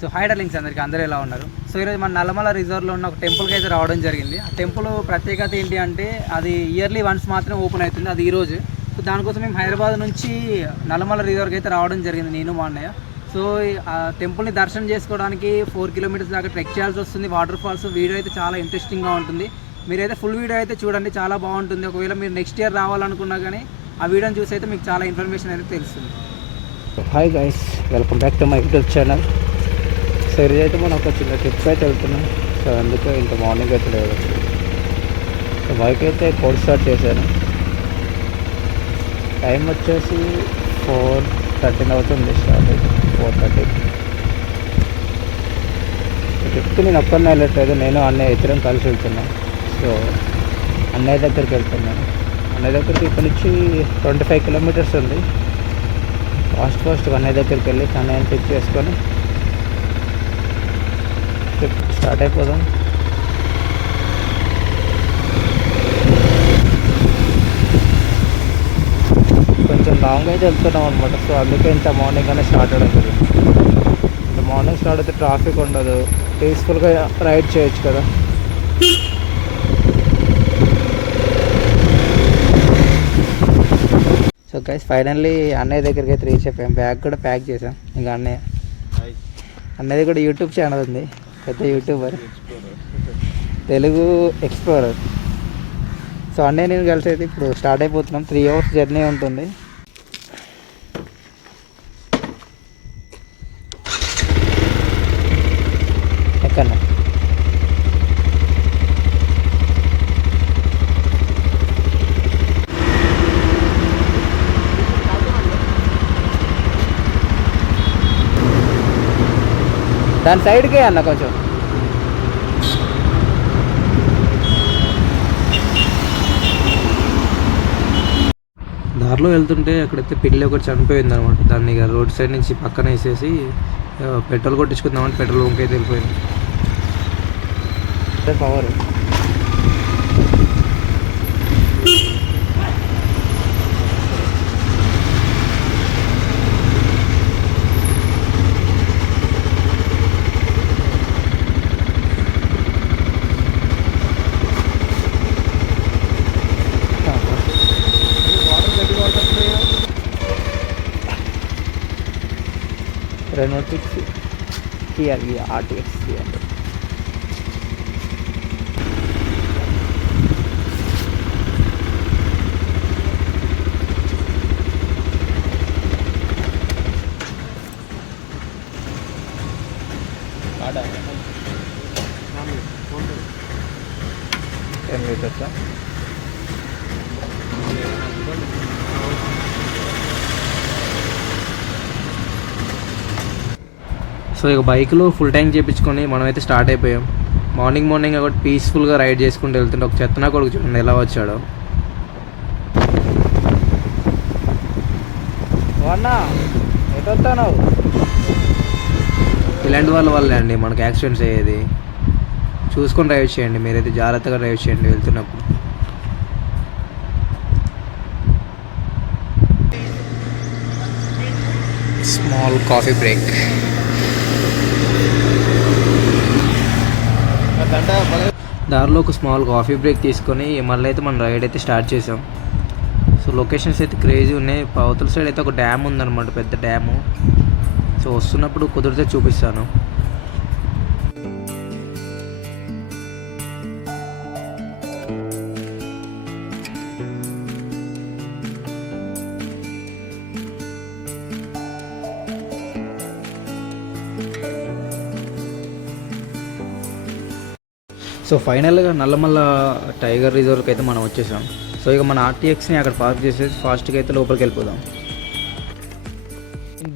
So hi darlings, అందరూ ఎలా ఉన్నారు? సో ఈరోజు మన నల్లమల రిజర్వ్లో ఉన్న ఒక టెంపుల్కి అయితే రావడం జరిగింది. ఆ టెంపుల్ ప్రత్యేకత ఏంటి అంటే అది ఇయర్లీ వన్స్ మాత్రమే ఓపెన్ అవుతుంది, అది ఈరోజు. సో దానికోసం మేము హైదరాబాద్ నుంచి నల్లమల రిజర్వ్కి అయితే రావడం జరిగింది, నేను మా అన్నయ్య. సో ఆ టెంపుల్ని దర్శనం చేసుకోవడానికి 4 కిలోమీటర్స్ దాకా ట్రెక్ చేయాల్సి వస్తుంది. వాటర్ ఫాల్స్ వీడియో అయితే చాలా ఇంట్రెస్టింగ్గా ఉంటుంది. మీరైతే ఫుల్ వీడియో అయితే చూడండి, చాలా బాగుంటుంది. ఒకవేళ మీరు నెక్స్ట్ ఇయర్ రావాలనుకున్నా కానీ ఆ వీడియోని చూసి అయితే మీకు చాలా ఇన్ఫర్మేషన్ అయితే తెలుస్తుంది. Hi guys, welcome back to my YouTube channel. So ఈరోజు అయితే మనం ఒక చిన్న ట్రిప్ అయితే వెళ్తున్నాం. సో అందుకే ఇంత మార్నింగ్ అయితే లేదు. సో బైక్ అయితే కోల్డ్ స్టార్ట్ చేశాను. టైం వచ్చేసి 4:13 అవుతుంది. స్టార్ట్ అయితే 4:30. ట్రిప్కి నేను ఒక్కరినే వెళ్ళట్లేదు, నేను అన్నయ్య ఇద్దరం కలిసి వెళ్తున్నాను. సో అన్నయ్య దగ్గరికి వెళ్తున్నాను. అన్నయ్య దగ్గరికి ఇక్కడ నుంచి 25 కిలోమీటర్స్ ఉంది. ఫాస్ట్ అన్నయ్య దగ్గరికి వెళ్ళి అన్నయ్యని పిక్ చేసుకొని ట్రిప్ స్టార్ట్ అయిపోదాం. కొంచెం లాంగ్ అయితే వెళ్తున్నాం అనమాట. సో అందుకే ఇంత మార్నింగ్ అనే స్టార్ట్ అవ్వడం జరిగింది. ఇంత మార్నింగ్ స్టార్ట్ అయితే ట్రాఫిక్ ఉండదు, పీస్ఫుల్గా రైడ్ చేయొచ్చు కదా. సో గైస్, ఫైనల్లీ అన్నయ్య దగ్గరికి అయితే రీచ్ అయిపోయాం. బ్యాగ్ కూడా ప్యాక్ చేసాం. ఇంకా అన్నయ్యది కూడా యూట్యూబ్ ఛానల్ ఉంది, పెద్ద యూట్యూబర్, తెలుగు ఎక్స్ప్లోరర్. సో అన్నయ్య నేను కలిసి అయితే ఇప్పుడు స్టార్ట్ అయిపోతున్నాం. 3 అవర్స్ జర్నీ ఉంటుంది. ఎక్కడ దాని సైడ్కే అన్న కొంచెం. దారిలో వెళ్తుంటే అక్కడైతే పిల్లి ఒకటి చనిపోయింది అనమాట. దాన్ని ఇక రోడ్ సైడ్ నుంచి పక్కన వేసేసి పెట్రోల్ కొట్టించుకుందామని పెట్రోల్ బంక్ అయితే వెళ్ళిపోయింది. Power Renault Kia RTX 300. So ఇక బైక్లో ఫుల్ ట్యాంక్ చేయించుకొని మనమైతే స్టార్ట్ అయిపోయాం. మార్నింగ్ ఒకటి పీస్ఫుల్గా రైడ్ చేసుకుంటూ వెళ్తుంటే ఒక చెత్తనా కొడుకు చూడండి ఎలా వచ్చాడో. ఇలాంటి వాళ్ళ వల్లే అండి మనకు యాక్సిడెంట్స్ అయ్యేది. చూసుకొని డ్రైవ్ చేయండి, మీరైతే జాగ్రత్తగా డ్రైవ్ చేయండి వెళ్తున్నప్పుడు. Small coffee break. దారిలో ఒక స్మాల్ కాఫీ బ్రేక్ తీసుకొని మళ్ళీ అయితే మనం రైడ్ అయితే స్టార్ట్ చేసాం. సో లొకేషన్స్ అయితే క్రేజీ ఉన్నాయి. అవతల సైడ్ అయితే ఒక డ్యామ్ ఉందన్నమాట, పెద్ద డ్యాము. సో వస్తున్నప్పుడు కుదిరితే చూపిస్తాను. సో ఫైనల్గా నల్లమల్ల టైగర్ రిజర్వ్కి అయితే మనం వచ్చేసాం. సో ఇక మన ఆర్టీఎక్స్ని అక్కడ పార్క్ చేసేసి ఫాస్ట్గా అయితే లోపలికి వెళ్ళిపోదాం.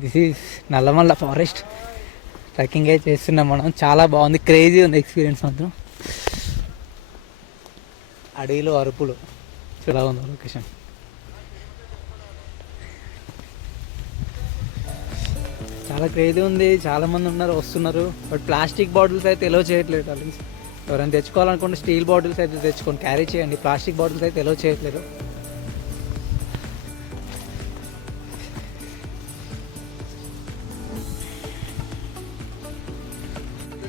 This is Nallamala forest. Trekking అయితే చేస్తున్నాం మనం. చాలా బాగుంది, క్రేజీ ఉంది ఎక్స్పీరియన్స్ మాత్రం. అడవిలో అరుపులు చాలా ఉంది లొకేషన్. చాలా క్రేజీ ఉంది, చాలామంది ఉన్నారు, వస్తున్నారు. బట్ ప్లాస్టిక్ బాటిల్స్ అయితే ఎలో చేయట్లేదు. ఎవరైనా తెచ్చుకోవాలనుకుంటే స్టీల్ బాటిల్స్ అయితే తెచ్చుకొని క్యారీ చేయండి. ప్లాస్టిక్ బాటిల్స్ అయితే ఎలో చేయట్లేదు.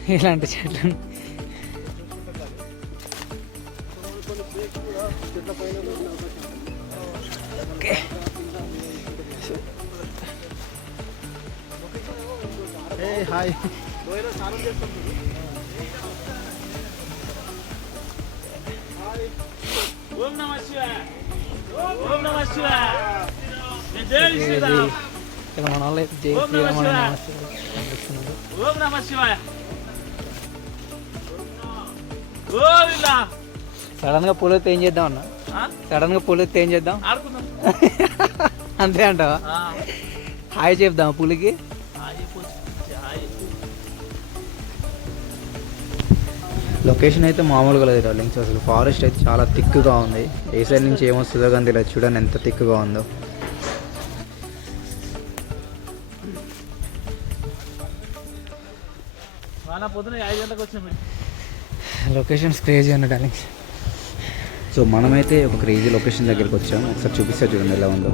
ఇలాంటి చెట్లు. ఓకే హాయ్ ఓం నమః శివాయ ఓం నమః శివాయ జై శ్రీరామ్ ఇక్కడ మన వాళ్ళు అయితే జై ఓం నమః శ్రీరామ్ అని శివాయ. నమస్కారం. ఓం నమః శివాయ గోవిందా సడన్ గా పూలెత్తి ఏం చేద్దాం అన్న? సడన్ గా పూలెత్తి ఏం చేద్దాం? ఆడుకుందాం. అంతే అంటావా? హాయ్ చెప్దాం పూలకి. లొకేషన్ అయితే మామూలుగా లేదు డార్లింగ్స్. అసలు ఫారెస్ట్ అయితే చాలా థిక్గా ఉంది. ఏ సైడ్ నుంచి ఏమొస్తుందో కానీ తెలియదు. చూడండి ఎంత థిక్గా ఉందో. మన పొద్దున 5 గంటలకు వచ్చినాం. లొకేషన్స్ క్రేజీ అన్న డార్లింగ్స్. సో మనమైతే ఒక క్రేజీ లొకేషన్ దగ్గరికి వచ్చాము. ఒకసారి చూపిస్తా చూడండి ఎలా ఉందో.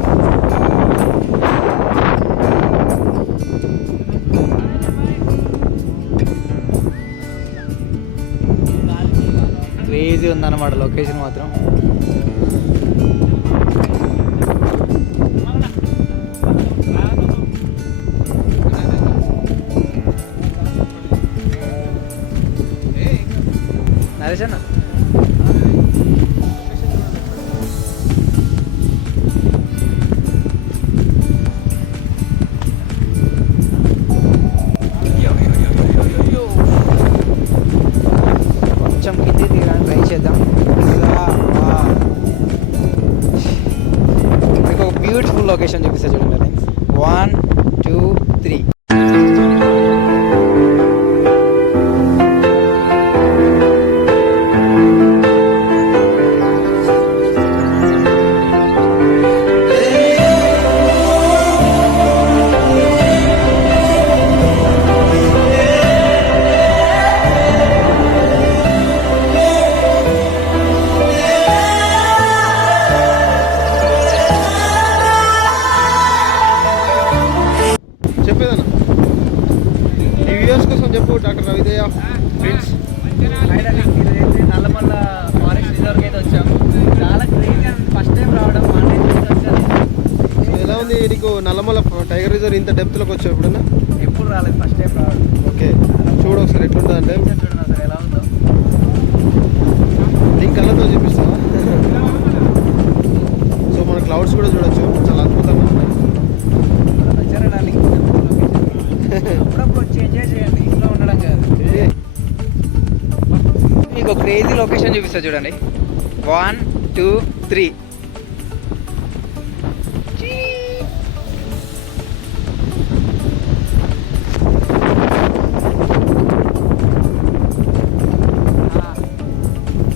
క్రేజీ ఉందన్నమాట లొకేషన్ మాత్రం. నరేష్ అన్న కొంచెం కింది దిగడానికి ట్రై చేద్దాం. మీకు ఒక బ్యూటిఫుల్ లొకేషన్ చూపిస్తా చూడండి. 1 2 3. చెప్పేదన్న నీ వ్యూవర్స్ కోసం చెప్పు. Doctor Ravidaya friends. Nallamala forest రిజర్వ్కి అయితే వచ్చాము. చాలా క్రేజీ. ఫస్ట్ టైం రావడం వచ్చాను. సో ఎలా ఉంది నీకు నల్లమల టైగర్ రిజర్వ్ ఇంత డెప్త్లోకి వచ్చావు ఎప్పుడన్నా? ఎప్పుడు రాలేదు, ఫస్ట్ టైం రావడం. ఓకే చూడు ఒకసారి ఎట్లుంటుంది అంటే చూడండి అసలు ఎలా ఉందో. నీ కళ్ళతో చూపిస్తావా? సో మన క్లౌడ్స్ కూడా చూడొచ్చు. చాలా అద్భుతంగా ఉన్నాయి. వచ్చారా డార్లింగ్? అప్పుడప్పుడు వచ్చి ఎంజాయ్ చేయండి, ఇంట్లో ఉండడం కాదు. మీకు క్రేజీ లొకేషన్ చూపిస్తా చూడండి. 1 2 3.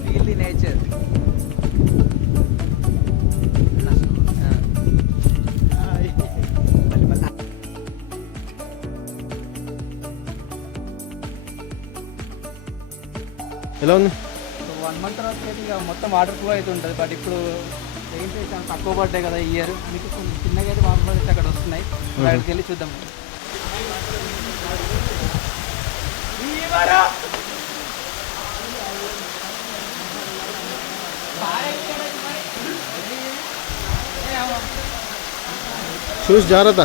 Feel the nature. ఎలా ఉంది? 1 మంత్ తర్వాత అయితే ఇక మొత్తం వాటర్ ఫ్లో అయితే ఉంటుంది. బట్ ఇప్పుడు రెయిన్స్ అయితే చాలా తక్కువ పడ్డాయి కదా ఈ ఇయర్. మీకు కొంచెం చిన్నగా అయితే వాటర్ ఫ్లో అయితే అక్కడ వస్తున్నాయి. అక్కడికి వెళ్ళి చూద్దాం. చూసి జాగ్రత్త.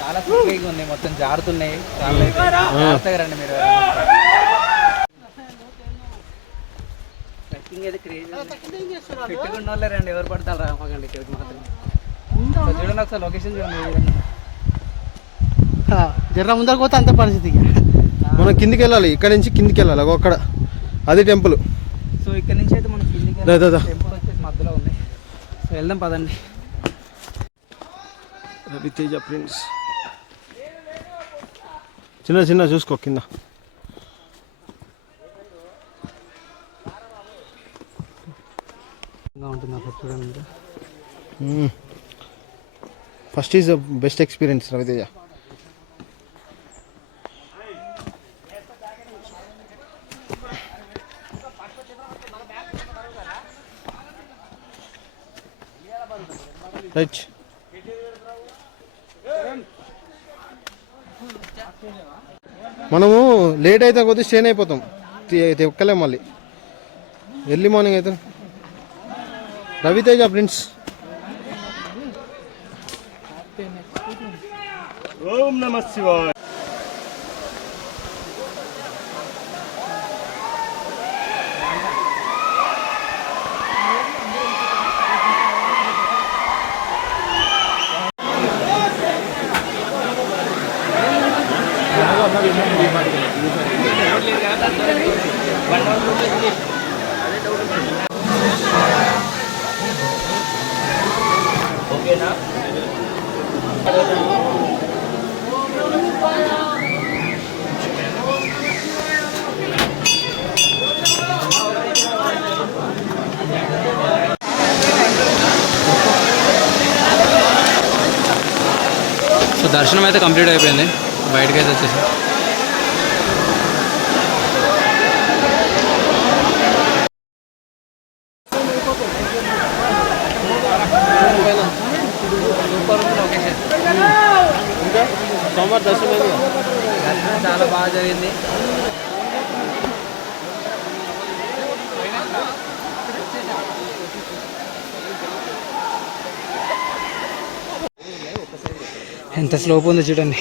చాలా థిక్గా ఉంది, మొత్తం జారుతున్నాయి. చాలా జాగ్రత్తగా రండి మీరు. ట్రెక్కింగ్ అయితే క్రేజీ. పెట్టుకున్న వాళ్ళే రండి, ఎవరు పడతారు రామాకండి ఇక్కడికి మాత్రం. సో చూడండి ఒకసారి లొకేషన్ చూడండి ఏ విధంగా. జర్ర ముందరకు పోతే అంత పరిస్థితి. మనం కిందికి వెళ్ళాలి. ఇక్కడ నుంచి కిందికి వెళ్ళాలి. అక్కడ అది టెంపుల్. సో ఇక్కడ నుంచి అయితే మనం కిందికి దా, దా, దా. టెంపుల్ వచ్చేసి మధ్యలో ఉంది. సో వెళ్దాం పదండి. రవితేజ ఫ్రెండ్స్. చిన్న చిన్న చూసుకో కింద. ఉంటుంది అక్కడ చూడండి. First is the best experience Ravi Teja. Right. మనము లేట్ అయితే కొద్దిగా స్ట్రెయిన్ అయిపోతాం, ఎక్కలేం మళ్ళీ. ఎర్లీ మార్నింగ్ అయితే రవితేజ ప్రిన్స్. ఓం నమ శివాయ. సో దర్శనం అయితే కంప్లీట్ అయిపోయింది, బయటకి అయితే వచ్చేసి. సోమవారం దర్శనం చాలా బాగా జరిగింది. ఎంత స్లోప్ ఉందో చూడండి.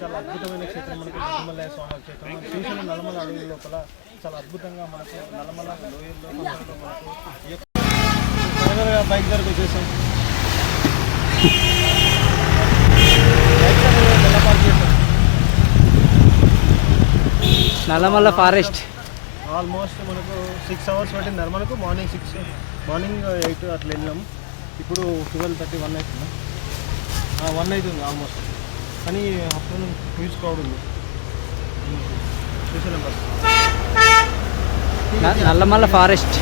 చాలా అద్భుతమైన క్షేత్రం మనకు తిరుమల స్వామి క్షేత్రం. శ్రీశైలం నల్లమల అడవి లోపల చాలా అద్భుతంగా మనకు నల్లమల లోయల్లో మనకు బైక్ దగ్గరకు వచ్చేసాం. నల్లమల్ల ఫారెస్ట్ ఆల్మోస్ట్ మనకు 6 hours పట్టింది మనకు. మార్నింగ్ 8 అట్లా వెళ్ళాం. ఇప్పుడు 12:31 అవుతుంది, 1 అవుతుంది ఆల్మోస్ట్. కానీ ఆఫ్టర్నూన్ హ్యూజ్ క్రౌడ్ ఉంది. Srisailam bus Nallamala forest.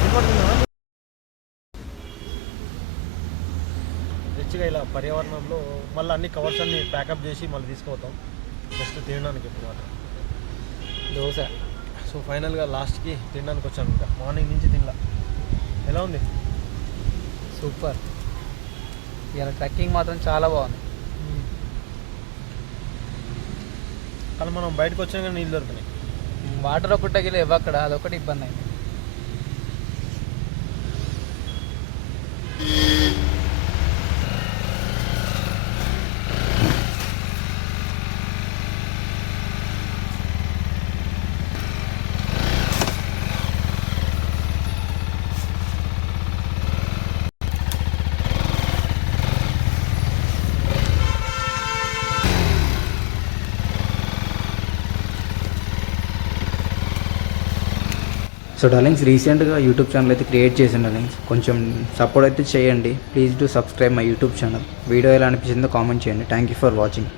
రిచ్గా ఇలా పర్యావరణంలో మళ్ళీ అన్ని కవర్స్ అన్ని ప్యాకప్ చేసి మళ్ళీ తీసుకుపోతాం జస్ట్ తినడానికి. ఇప్పుడు మాత్రం దోశ. సో ఫైనల్గా లాస్ట్కి తినడానికి వచ్చాను. ఇంకా మార్నింగ్ నుంచి తినలా. ఎలా ఉంది? సూపర్. ఇలా ట్రెక్కింగ్ మాత్రం చాలా బాగుంది. కానీ మనం బయటకు వచ్చినా కానీ నీళ్ళు దొరుకుతున్నాయి. వాటర్ ఒకటి తగిలేవు అక్కడ, అదొకటి ఇబ్బంది అయింది. సో డార్లింగ్స్, రీసెంట్గా యూట్యూబ్ ఛానల్ అయితే క్రియేట్ చేసాను డార్లింగ్స్. కొంచెం సపోర్ట్ అయితే చేయండి. Please do subscribe my YouTube channel. Video ఎలా అనిపించిందో కామెంట్ చేయండి. Thank you for watching.